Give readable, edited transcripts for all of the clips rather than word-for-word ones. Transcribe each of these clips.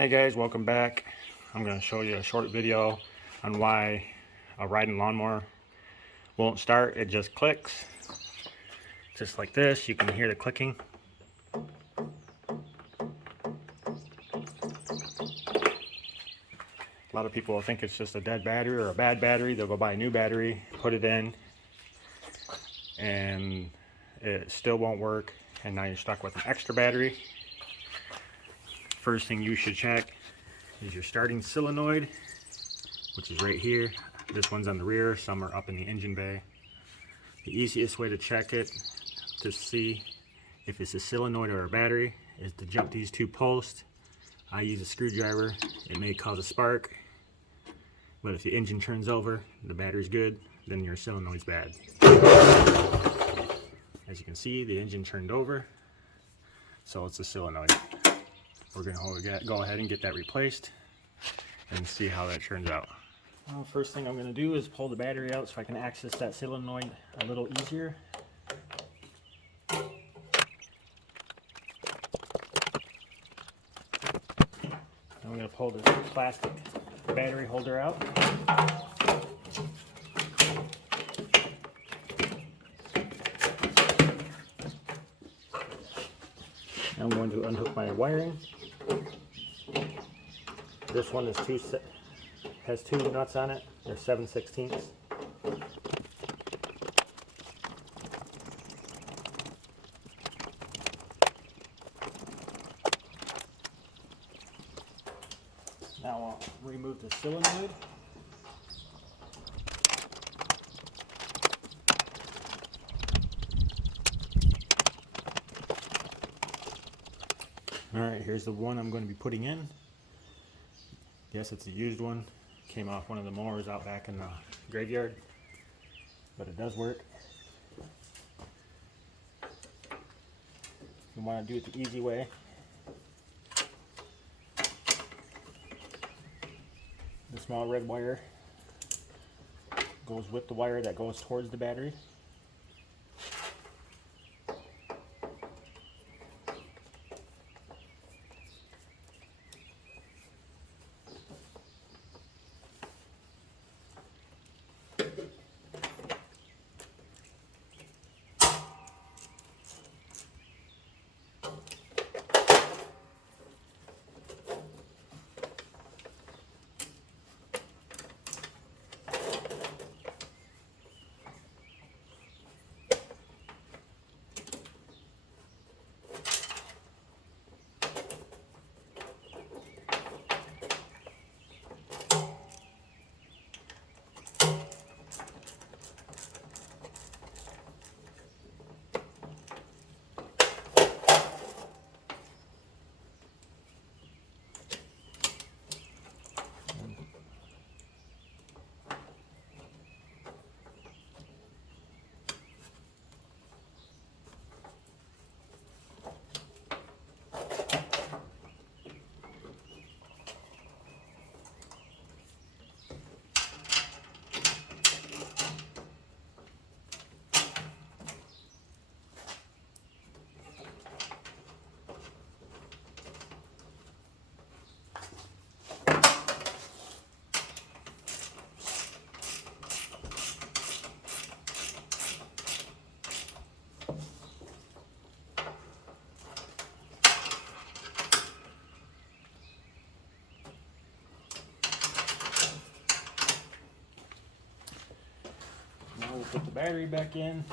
Hey guys, welcome back. I'm going to show you a short video on why a riding lawnmower won't start. It just clicks, just like this. You can hear the clicking. A lot of people will think it's just a dead battery or a bad battery. They'll go buy a new battery, put it in, and it still won't work, and now you're stuck with an extra battery. First thing you should check is your starting solenoid, which is right here. This one's on the rear, some are up in the engine bay. The easiest way to check it to see if it's a solenoid or a battery is to jump these two posts. I use a screwdriver. It may cause a spark, but if the engine turns over, the battery's good, then your solenoid's bad. As you can see, the engine turned over, so it's a solenoid. We're going to go ahead and get that replaced and see how that turns out. Well, first thing I'm going to do is pull the battery out so I can access that solenoid a little easier. I'm going to pull the plastic battery holder out. I'm going to unhook my wiring. This one is has two nuts on it. They're 7/16. Now I'll remove the solenoid. Alright, here's the one I'm going to be putting in. Yes, it's a used one. Came off one of the mowers out back in the graveyard, but it does work. You want to do it the easy way. The small red wire goes with the wire that goes towards the battery. Now we'll put the battery back in.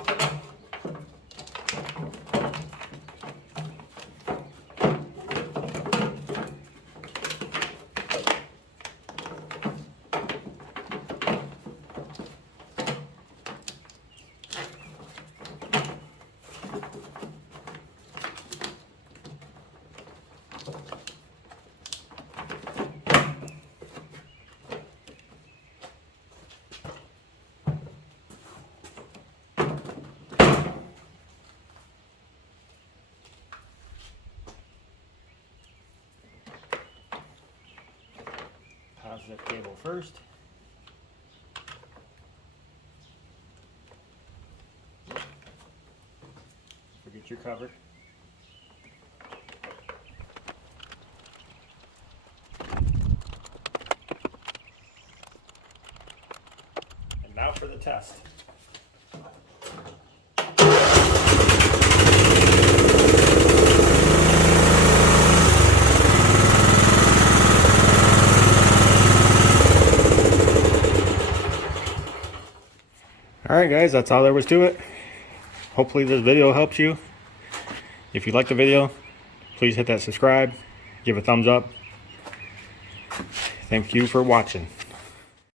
Positive cable first. Forget your cover. the test. Alright guys, that's all there was to it. Hopefully this video helps you. If you like the video, please hit that subscribe, give a thumbs up. Thank you for watching.